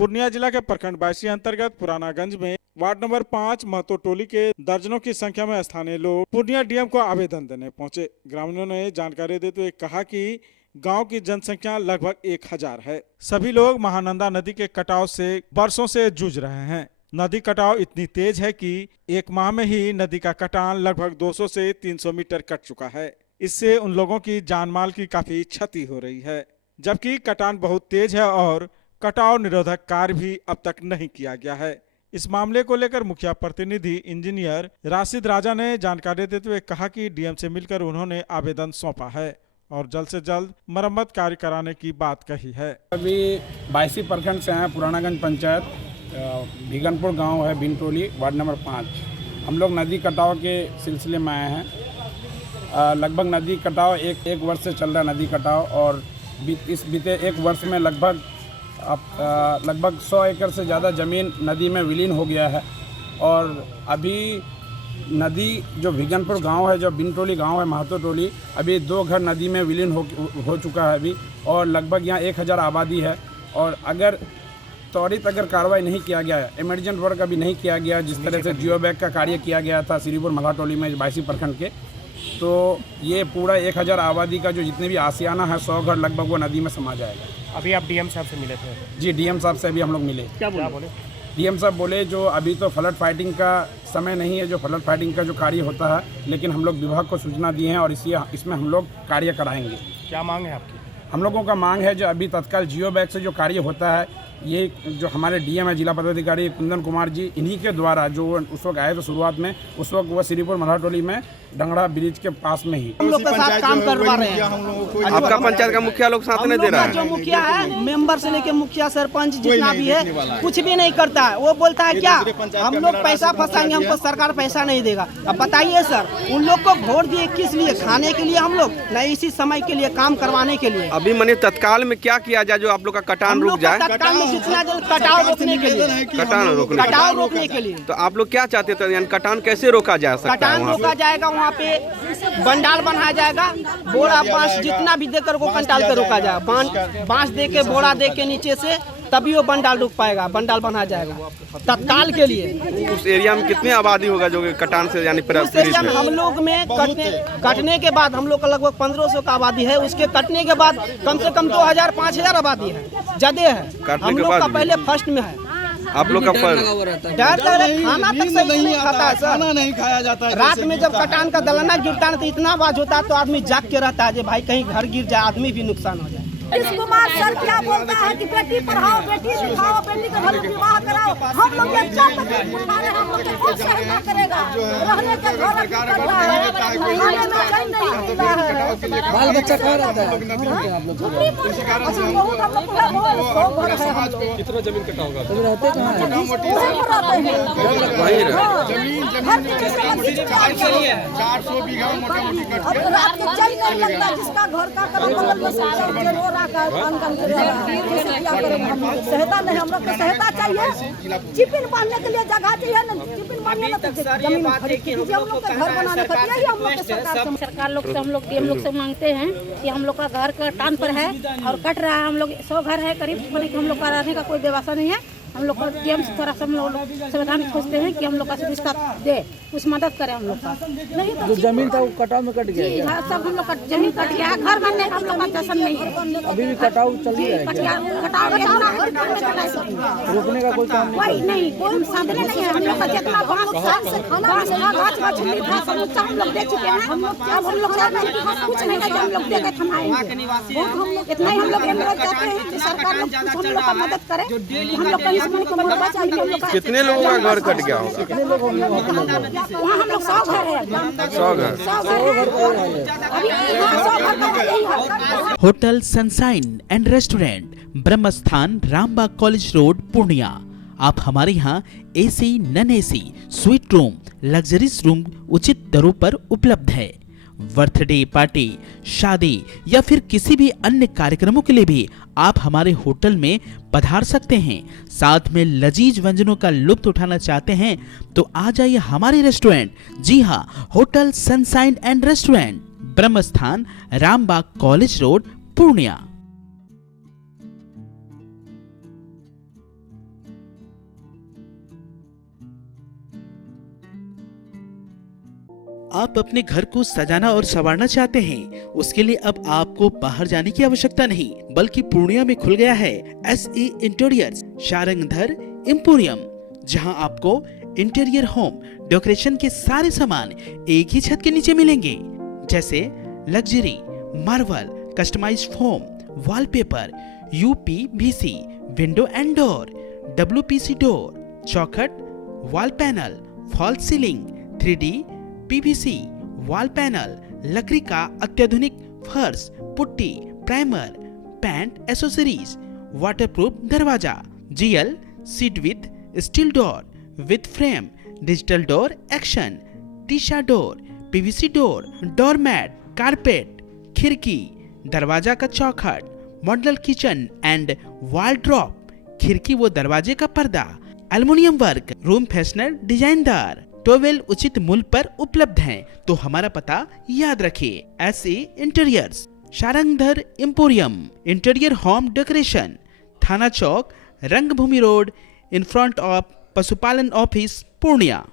पूर्णिया जिला के प्रखंड 22 अंतर्गत पुरानागंज में वार्ड नंबर 5 महतो टोली के दर्जनों की संख्या में स्थानीय लोग पूर्णिया डीएम को आवेदन देने पहुंचे। ग्रामीणों ने जानकारी देते हुए कहा कि गांव की जनसंख्या लगभग 1000 है। सभी लोग महानंदा नदी के कटाव से वर्षों से जूझ रहे हैं। नदी कटाव इतनी तेज है कि एक माह में ही नदी का कटान लगभग 200 से 300 मीटर कट चुका है। इससे उन लोगों की जान माल की काफी क्षति हो रही है, जबकि कटान बहुत तेज है और कटाव निरोधक कार्य भी अब तक नहीं किया गया है। इस मामले को लेकर मुखिया प्रतिनिधि इंजीनियर राशिद राजा ने जानकारी देते हुए कहा कि डीएम से मिलकर उन्होंने आवेदन सौंपा है और जल्द से जल्द मरम्मत कार्य कराने की बात कही है। अभी 22 प्रखंड से हैं। पुरानागंज पंचायत भिगनपुर गांव है, बिन टोली, वार्ड नंबर 5। हम लोग नदी कटाव के सिलसिले में आए हैं। लगभग नदी कटाव एक वर्ष से चल रहा है नदी कटाव, और इस बीते एक वर्ष में लगभग 100 एकड़ से ज़्यादा ज़मीन नदी में विलीन हो गया है। और अभी नदी जो भिगनपुर गांव है, जो बिनटोली गांव है, महतो टोली, अभी 2 घर नदी में विलीन हो चुका है अभी, और लगभग यहाँ 1000 आबादी है। और अगर त्वरित कार्रवाई नहीं किया गया, इमरजेंट वर्क अभी नहीं किया गया, जिस तरह से जियो बैग का कार्य किया गया था श्रीपुर महतो टोली में 22 प्रखंड के, तो ये पूरा 1000 आबादी का जो जितने भी आशियाना है 100 घर लगभग वो नदी में समा जाएगा। अभी आप डीएम साहब से मिले थे? जी, डीएम साहब से अभी हम लोग मिले। क्या बोले? डीएम साहब बोले जो अभी तो फ्लड फाइटिंग का समय नहीं है, जो फ्लड फाइटिंग का जो कार्य होता है, लेकिन हम लोग विभाग को सूचना दिए हैं और इसमें हम लोग कार्य कराएंगे। क्या मांग है आपकी? हम लोगों का मांग है जो अभी तत्काल जियो बैग से जो कार्य होता है, ये जो हमारे डीएम है जिला पदाधिकारी कुंदन कुमार जी, इन्हीं के द्वारा जो उस वक्त आए थे शुरुआत में, उस वक्त वो श्रीपुर महतो टोली में डंगड़ा ब्रिज के पास में ही हम लोग के साथ काम करवा रहे हैं। आपका पंचायत का मुखिया लोग साथ नहीं दे रहा है? जो मुखिया है, मेंबर से लेके मुखिया सरपंच जितना भी है, कुछ भी नहीं करता है। वो बोलता है क्या हम लोग पैसा फंसाएंगे, हमको सरकार पैसा नहीं देगा। अब बताइए सर, उन लोग को वोट दिए किस लिए? खाने के लिए हम लोग, नहीं इसी समय के लिए काम करवाने के लिए। अभी माने तत्काल में क्या किया जाए जो आप लोग का कटान रुक जाए? तत्काल में जितना जल्द कटाव रोकने के लिए, कटाव रोकने के लिए। तो आप लोग क्या चाहते थे, यानी कटान कैसे रोका जा सकता है? कटान रोका जाएगा, वहाँ पे बंडाल बनाया जाएगा, बोरा बांस जितना भी देकर वो कंटाल पे रोका जाएगा। बांस दे के, बोरा दे के नीचे से, तभी वो बंडाल रुक पाएगा, बंडाल बना जाएगा तत्काल के लिए। उस एरिया में कितनी आबादी होगा जो कटान से यानी उस एरिया में हम लोग में कटने के बाद हम लोग का लगभग 1500 का आबादी है। उसके कटने के बाद कम से कम 2000-5000 आबादी है, ज्यादा है। हम लोग का पहले फर्स्ट में है। आप लोग का डर खाना तक सही नहीं खाता है, खाना नहीं खाया जाता है। रात में जब कटान का दलना गिरता है तो इतना आवाज होता है, तो आदमी जाग के रहता है, भाई कहीं घर गिर जाए, आदमी भी नुकसान हो जाए। कुमार सर क्या बोलता है कि बेटी पढ़ाओ, बेटी सिखाओ, बेटी का घर विवाह कराओ। हम लोग ये क्या उठा रहे हैं, हम लोग कौन सहायता करेगा? रहने के घर बाल बच्चा कहाँ रहता है? कितना जमीन कटा होगा? रहते कहाँ है? 400 बीघा रात के चल नहीं लगता, जिसका घर का सहायता नहीं। हम लोग को सहायता चाहिए, टिफिन बांधने के लिए जगह चाहिए ना, टिफिन बांधने तो जमीन खरीद के हम लोग का घर बनाने का चाहिए। हम लोग सरकार लोग से, हम लोग डीएम लोग से मांगते हैं कि हम लोग का घर कटान पर है और कट रहा है। हम लोग 100 घर है करीब, हम लोग का रहने का कोई व्यवस्था नहीं है। हम लोग को डीएम से थोड़ा सा हम लोग संविधान खोजते हैं कि हम लोग का सुविधा दे, कुछ मदद करे हम लोग का। नहीं तो जमीन था वो कटाव में कट गया, सब हम लोग का जमीन कट गया, घर बनने का हम लोग का जैसा नहीं है। अभी भी कटाव चल रहा है, रोकने का कोई काम नहीं, कोई साधन नहीं है। हम लोग का जितना हम लोग दे चुके हैं, अब हम लोग कुछ नहीं है, हम लोग दे के थमाएंगे। इतना ही हम लोग अनुरोध करते हैं कि सरकार लोग कुछ हम लोग का मदद करे। हम लोग कितने लोगों का घर कट गया होगा? वहाँ हम लोग 100 घर है। 100 घर। Hotel sunshine and restaurant, Brahmasthan, Rambagh college road, Purnia. आप हमारे यहाँ AC, non AC, suite room, luxuries room उचित दरों पर उपलब्ध है। बर्थडे पार्टी, शादी या फिर किसी भी अन्य कार्यक्रमों के लिए भी आप हमारे होटल में पधार सकते हैं। साथ में लजीज व्यंजनों का लुत्फ उठाना चाहते हैं तो आ जाइए हमारे रेस्टोरेंट। जी हाँ, hotel sunshine and restaurant, Brahmasthan, Rambagh college road, Purnia. आप अपने घर को सजाना और संवारना चाहते हैं, उसके लिए अब आपको बाहर जाने की आवश्यकता नहीं, बल्कि पूर्णिया में खुल गया है SE इंटीरियर्स शारंगधर एम्पोरियम, जहां आपको इंटीरियर होम डेकोरेशन के सारे सामान एक ही छत के नीचे मिलेंगे, जैसे luxury, marble, customised foam, wallpaper, UPVC, window and door, WPC door, चौखट, wall panel, fall ceiling, 3D PVC wall panel, लकड़ी का अत्याधुनिक फर्श, putty, primer, paint accessories, waterproof दरवाजा, GL sheet with steel door with frame, digital door action, टीशा door, PVC door, doormat, carpet, खिड़की, दरवाजा का चौखट, मॉडल किचन एंड वॉलड्रॉप, खिड़की व दरवाजे का पर्दा, एल्युमिनियम वर्क, रूम फ्रेशनर डिजाइनदार, टोवेल उचित मूल्य पर उपलब्ध हैं। तो हमारा पता याद रखिए, SE interiors Sharangdhar emporium, interior home decoration, थाना चौक, रंगभूमि रोड, इन फ्रंट ऑफ पशुपालन ऑफिस, पूर्णिया।